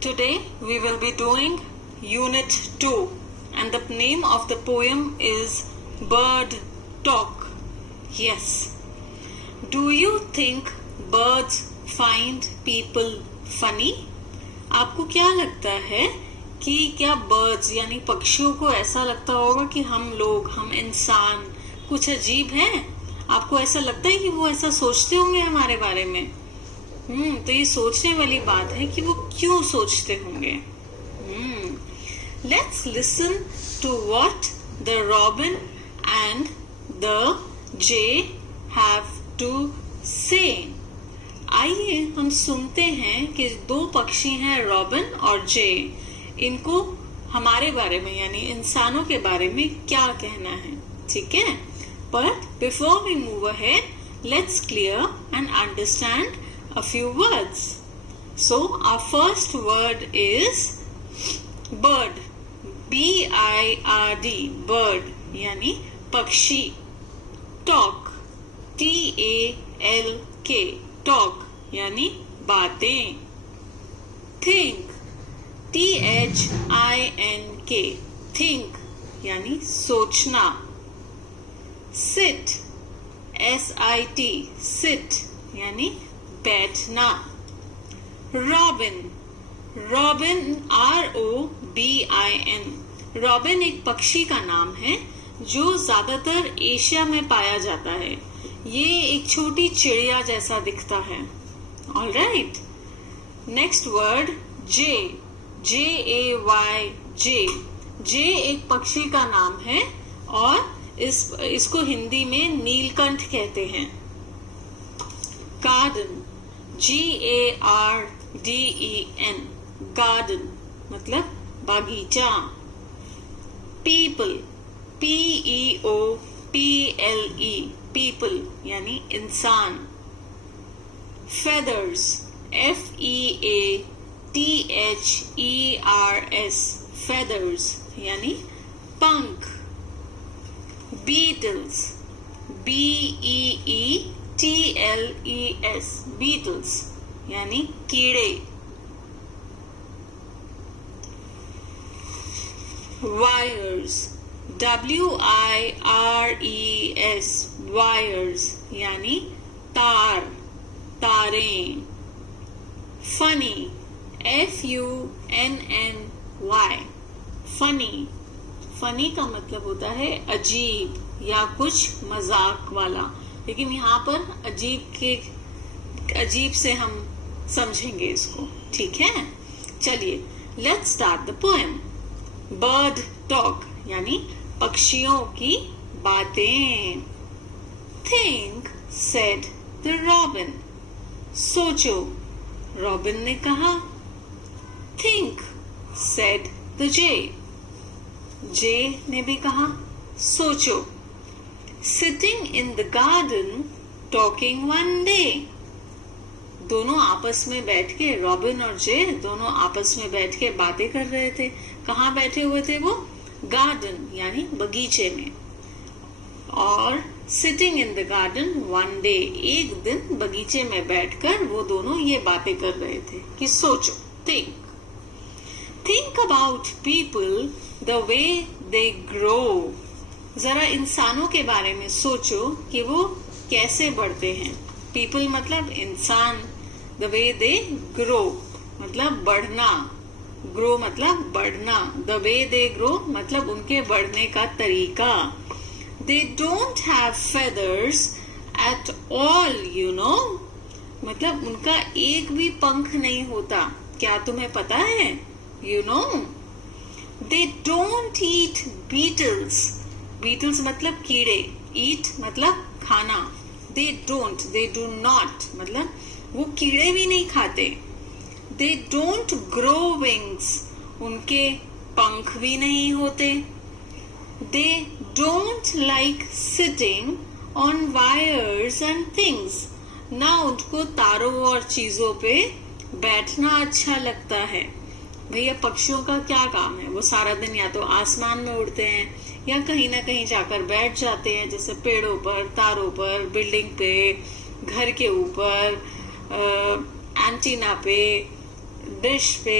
Today we will be doing Unit 2 and the name of the poem is Bird Talk. Yes. Do you think birds find people funny? आपको क्या लगता है कि क्या birds यानी पक्षियों को ऐसा लगता होगा कि हम इंसान कुछ अजीब हैं? आपको ऐसा लगता है कि वो ऐसा सोचते होंगे हमारे बारे में? तो ये सोचने वाली बात है कि वो क्यों सोचते होंगे. Let's listen to what the robin and the jay have to say. आइए हम सुनते हैं कि दो पक्षी हैं रॉबिन और जे. इनको हमारे बारे में यानी इंसानों के बारे में क्या कहना है. ठीक है, but before we move ahead, let's clear and understand a few words. So our first word is bird. B-I-R-D, bird यानी पक्षी. talk, T-A-L-K, talk यानी बातें. think, T-H-I-N-K, think यानी सोचना. sit, S-I-T, sit यानी बैठना. रॉबिन, रॉबिन R-O-B-I-N, रॉबिन एक पक्षी का नाम है जो ज्यादातर एशिया में पाया जाता है. ये एक छोटी चिड़िया जैसा दिखता है. ऑलराइट, नेक्स्ट वर्ड जे, J-A-Y, जे. जे एक पक्षी का नाम है और इसको हिंदी में नीलकंठ कहते हैं. गार्डन, G-A-R-D-E-N, गार्डन मतलब बागीचा. पीपल, P-E-O-P-L-E, पीपल यानी इंसान. फेदर्स, F-E-A-T-H-E-R-S, फेदर्स यानी पंख. बीटल्स, B-E-E-T-L-E-S, बीटल्स यानी कीड़े. वायर्स, W-I-R-E-S, वायर्स यानी तार, तारें. Funny, F-U-N-N-Y, funny. फनी का मतलब होता है अजीब या कुछ मजाक वाला, लेकिन यहाँ पर अजीब से हम समझेंगे इसको. ठीक है, चलिए let's start the poem. Bird talk यानी पक्षियों की बातें. थिंक, सेड द रॉबिन, सोचो, रॉबिन ने कहा. थिंक, सेड द जे, जे ने भी कहा सोचो. Sitting in the garden talking one day, दोनों आपस में बैठ के, रॉबिन और जे दोनों आपस में बैठ के बातें कर रहे थे. कहाँ बैठे हुए थे वो? गार्डन यानी बगीचे में. और sitting in the garden one day, एक दिन बगीचे में बैठकर वो दोनों ये बातें कर रहे थे कि सोचो. Think about people the way they grow, जरा इंसानों के बारे में सोचो कि वो कैसे बढ़ते हैं. पीपल मतलब इंसान, द वे दे ग्रो मतलब बढ़ना, ग्रो मतलब बढ़ना, द वे दे ग्रो मतलब उनके बढ़ने का तरीका. They don't have feathers at all, you know, मतलब उनका एक भी पंख नहीं होता. क्या तुम्हें पता है? You know. They don't eat beetles, beetles मतलब कीड़े, ईट मतलब खाना. They don't, they do not मतलब वो कीड़े भी नहीं खाते. दे डोंट ग्रो विंग्स, उनके पंख भी नहीं होते. They don't like sitting on wires and things, ना उनको तारों और चीजों पे बैठना अच्छा लगता है. भैया पक्षियों का क्या काम है? वो सारा दिन या तो आसमान में उड़ते हैं या कहीं ना कहीं जाकर बैठ जाते हैं, जैसे पेड़ों पर, तारों पर, बिल्डिंग पे, घर के ऊपर, एंटीना पे. डिश पे,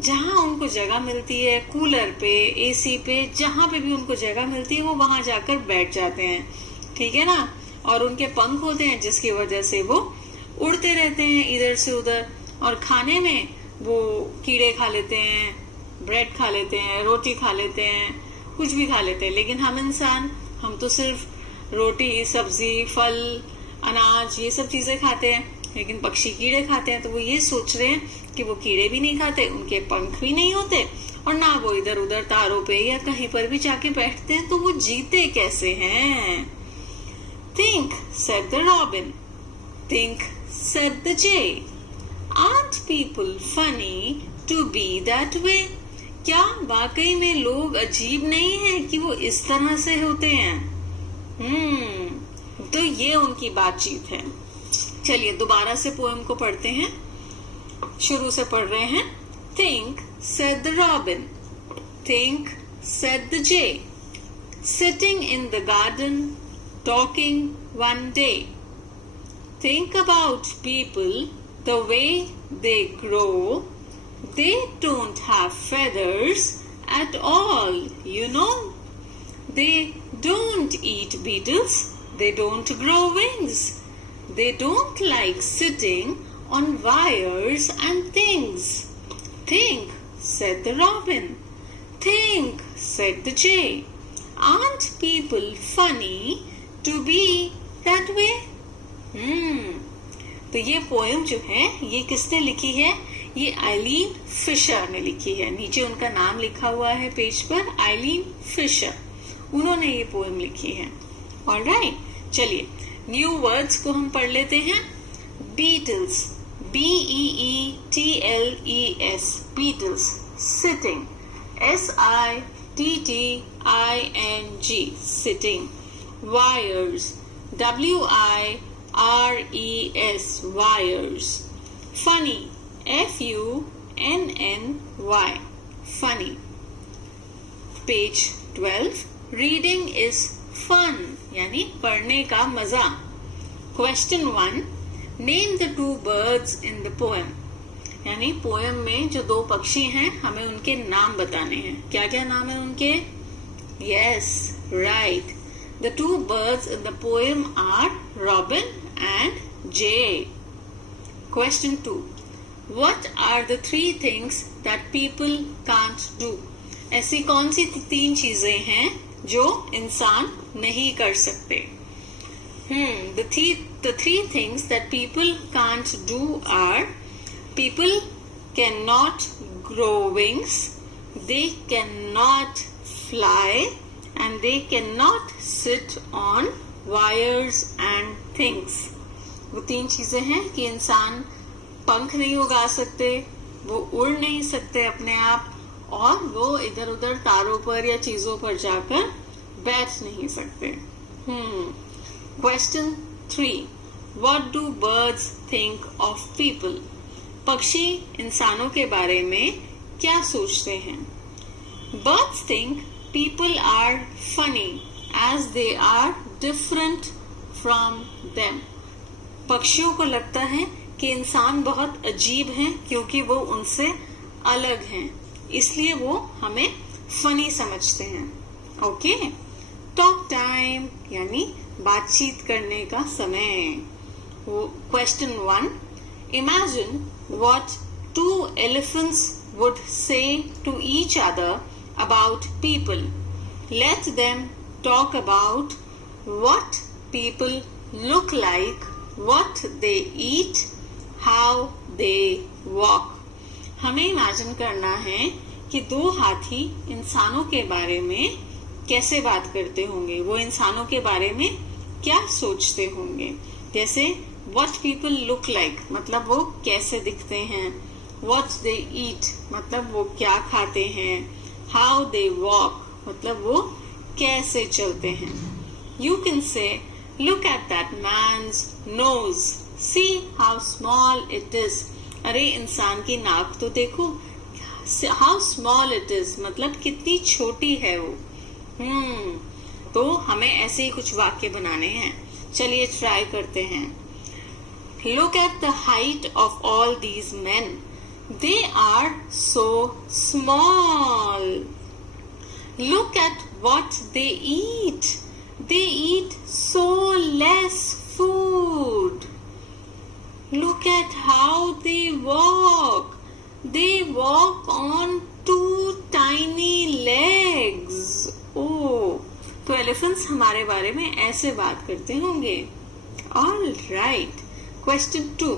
जहां उनको जगह मिलती है, कूलर पे, एसी पे, जहां पे भी उनको जगह मिलती है वो वहां जाकर बैठ जाते हैं, ठीक है ना। और उनके पंख होते हैं जिसकी वजह से वो उड़ते रहते हैं इधर से उधर। और खाने में वो कीड़े खा लेते हैं, ब्रेड खा लेते हैं, रोटी खा लेते हैं, कुछ भी खा लेते हैं। लेकिन हम इंसान, हम तो सिर्फ रोटी, सब्जी, फल, अनाज, ये सब चीजें खाते हैं। लेकिन पक्षी कीड़े खाते हैं। तो वो ये सोच रहे हैं कि वो कीड़े भी नहीं खाते, उनके पंख भी नहीं होते, और ना वो इधर उधर तारों पे या कहीं पर भी जाके बैठते हैं, तो वो जीते कैसे हैं? Think, said the robin. Think, said the jay. Aren't people funny to be that way? क्या वाकई में लोग अजीब नहीं है कि वो इस तरह से होते हैं? तो ये उनकी बातचीत है। चलिए दोबारा से पोएम को पढ़ते हैं, शुरू से पढ़ रहे हैं। Think, said the robin. Think, said the jay. Sitting in the garden, talking one day. Think about people, the way they grow. They don't have feathers at all, you know. They don't eat beetles. They don't grow wings. They don't like sitting on wires and things. Think, said the robin. Think, said the jay. Aren't people funny to be that way? तो ये poem जो है ये किसने लिखी है? ये आइलीन Fisher ने लिखी है। नीचे उनका नाम लिखा हुआ है पेज पर, आइलीन फिशर, उन्होंने ये पोएम लिखी है। ऑलराइट, चलिए न्यू वर्ड्स को हम पढ़ लेते हैं। Beetles, BEETLES, beetles. Sitting, SITTING, sitting. Wires, WIRES, wires. Funny, FUNNY, funny. Page 12. Reading is fun, यानी पढ़ने का मजा। Question 1. Name the two birds in the poem. यानी पोएम में जो दो पक्षी हैं हमें उनके नाम बताने हैं। क्या क्या नाम है उनके? Yes, right. The two birds in the poem are Robin and Jay. Question 2. What are the three things that people can't do? ऐसी कौन सी तीन चीजें हैं जो इंसान नहीं कर सकते? The three things that people can't do are: people cannot grow wings, they cannot fly, and they cannot sit on wires and things. वो तीन चीजें हैं कि इंसान पंख नहीं उगा सकते, वो उड़ नहीं सकते अपने आप, और वो इधर उधर तारों पर या चीजों पर जाकर बैठ नहीं सकते। Question 3. What do birds think of people? पक्षी इंसानों के बारे में क्या सोचते हैं? Birds think people are funny as they are different from them. पक्षियों को लगता है कि इंसान बहुत अजीब हैं क्योंकि वो उनसे अलग हैं, इसलिए वो हमें फनी समझते हैं। ओके, टॉक टाइम यानी बातचीत करने का समय। Question 1. Imagine what two elephants would say to each other about people. Let them talk about what people look like, what they eat, how they walk. हमें इमेजिन करना है कि दो हाथी इंसानों के बारे में कैसे बात करते होंगे, वो इंसानों के बारे में क्या सोचते होंगे। जैसे what people look like मतलब वो कैसे दिखते हैं, what they eat मतलब वो क्या खाते हैं, how they walk मतलब वो कैसे चलते हैं। You can say, look at that man's nose, see how small it is. अरे इंसान की नाक तो देखो, how small it is मतलब कितनी छोटी है वो। तो हमें ऐसे ही कुछ वाक्य बनाने हैं। चलिए ट्राई करते हैं। Look at the height of all these men. They are so small. Look at what they eat. They eat so less food. Look at how they walk. They walk on 2 tiny legs. Oh, तो elephants हमारे बारे में ऐसे बात करते होंगे. All right. Question 2.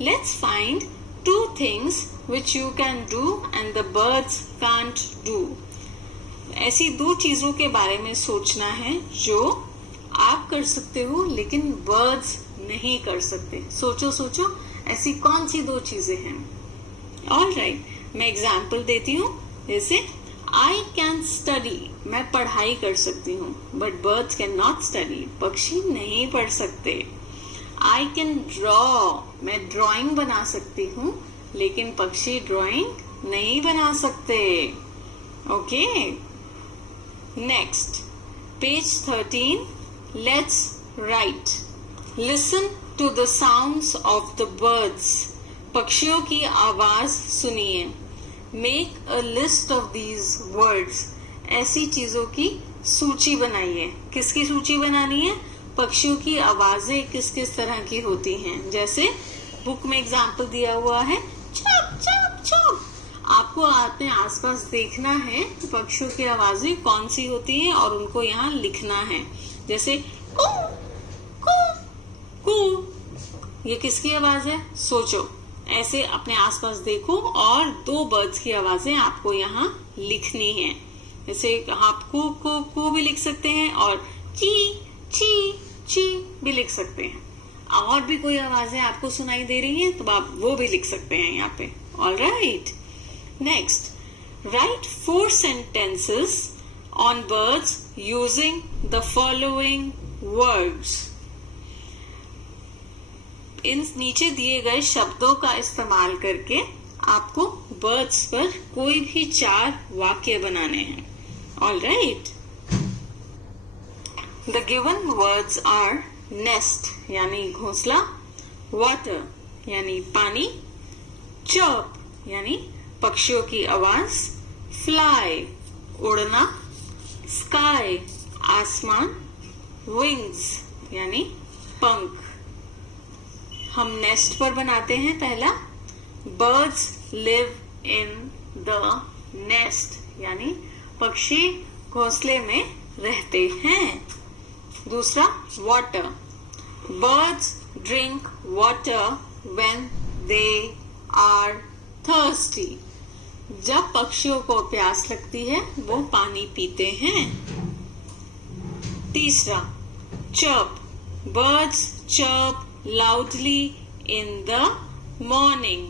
Let's find 2 things which you can do and the birds can't do. ऐसी 2 चीजों के बारे में सोचना है जो आप कर सकते हो लेकिन बर्ड्स नहीं कर सकते. सोचो सोचो, ऐसी कौन सी 2 चीजें हैं. ऑल राइट, मैं एग्जाम्पल देती हूँ. जैसे आई कैन स्टडी, मैं पढ़ाई कर सकती हूँ, but birds can not study, पक्षी नहीं पढ़ सकते. आई कैन ड्रॉ, मैं ड्राइंग बना सकती हूँ लेकिन पक्षी ड्राइंग नहीं बना सकते. Okay, next, page 13. Let's write. Listen to the sounds of the birds. पक्षियों की आवाज सुनिए. Make a list of these words. ऐसी चीजों की सूची बनाइए. किसकी सूची बनानी है? पक्षियों की आवाजें किस किस तरह की होती हैं. जैसे बुक में एग्जाम्पल दिया हुआ है, चप चप चप. आपको अपने आसपास देखना है कि पक्षियों की आवाजें कौन सी होती हैं और उनको यहाँ लिखना है. जैसे कू कू कू, ये किसकी आवाज है? सोचो. ऐसे अपने आसपास देखो और 2 बर्ड्स की आवाजें आपको यहाँ लिखनी है. जैसे आप कू भी लिख सकते हैं और ची ची ची भी लिख सकते हैं. और भी कोई आवाजें आपको सुनाई दे रही हैं तो आप वो भी लिख सकते हैं यहाँ पे. All right, next, right 4 sentences on birds using the following words. इन नीचे दिए गए शब्दों का इस्तेमाल करके आपको बर्ड्स पर कोई भी 4 वाक्य बनाने हैं. All right, the given words are nest यानी घोंसला, वाटर यानी पानी, चर्प यानी पक्षियों की आवाज, फ्लाई उड़ना, स्काई आसमान, विंग्स यानी पंख. हम नेस्ट पर बनाते हैं. पहला, birds live in the nest यानी पक्षी घोंसले में रहते हैं. दूसरा, water, birds drink water when they are thirsty. जब पक्षियों को प्यास लगती है वो पानी पीते हैं. तीसरा, chirp, birds chirp loudly in the morning.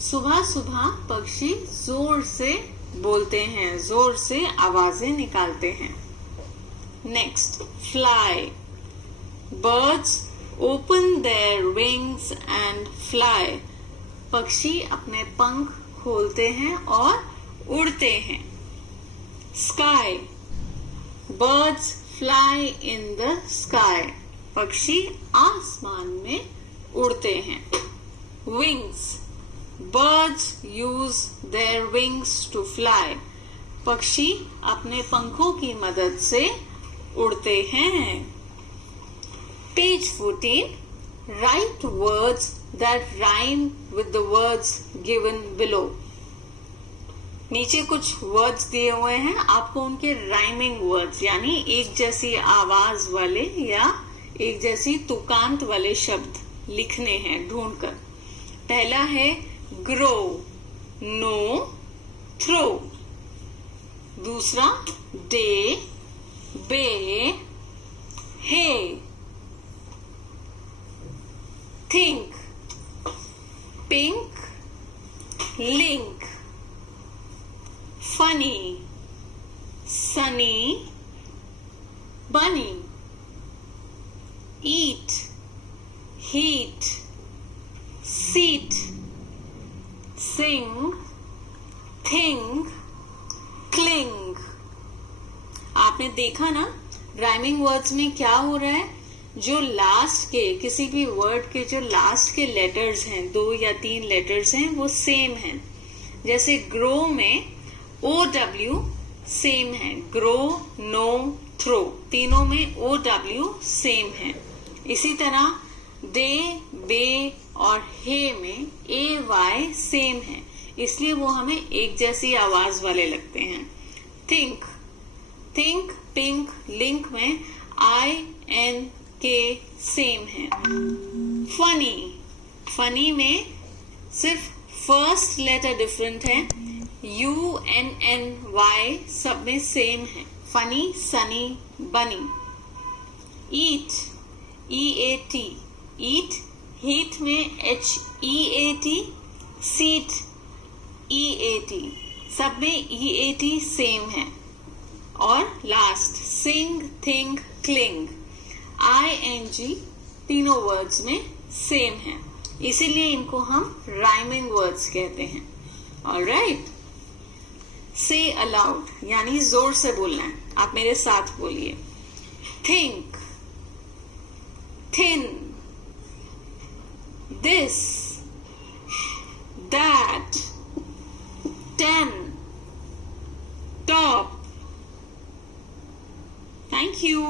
सुबह सुबह पक्षी जोर से बोलते हैं, जोर से आवाजें निकालते हैं. Next, fly, birds open their wings and fly. पक्षी अपने पंख खोलते हैं और उड़ते हैं. Sky, birds fly in the sky. पक्षी आसमान में उड़ते हैं. Wings, birds use their wings to fly. पक्षी अपने पंखों की मदद से उड़ते हैं. Page 14. Write words that rhyme with the words given below. नीचे कुछ वर्ड्स दिए हुए हैं, आपको उनके राइमिंग वर्ड्स यानी एक जैसी आवाज वाले या एक जैसी तुकांत वाले शब्द लिखने हैं ढूंढकर. पहला है ग्रो, नो, थ्रो. दूसरा, day, bay, hay. Think, pink, link. Funny, sunny, bunny. eat, heat, seat, sing, think, cling. आपने देखा ना राइमिंग वर्ड्स में क्या हो रहा है. जो लास्ट के किसी भी वर्ड के जो लास्ट के लेटर्स हैं, 2 या 3 लेटर्स हैं, वो सेम हैं। जैसे ग्रो में OW सेम है, ग्रो, नो, थ्रो, तीनों में OW सेम है। इसी तरह दे, बे और हे में AY सेम है, इसलिए वो हमें एक जैसी आवाज वाले लगते हैं। थिंक, थिंक, पिंक, लिंक में INK सेम है। फनी, फनी में सिर्फ फर्स्ट लेटर डिफरेंट है, UNNY सब में सेम है। फनी, सनी, बनी। ईट, EAT, ईट, हीट में HEAT, सीट EAT, सब में EAT सेम है। और लास्ट सिंग, थिंक, क्लिंग, ING तीनों वर्ड्स में सेम है, इसीलिए इनको हम राइमिंग वर्ड्स कहते हैं। ऑलराइट, से अलाउड यानी जोर से बोलना है। आप मेरे साथ बोलिए, think, thin, this, that, 10, top. Thank you.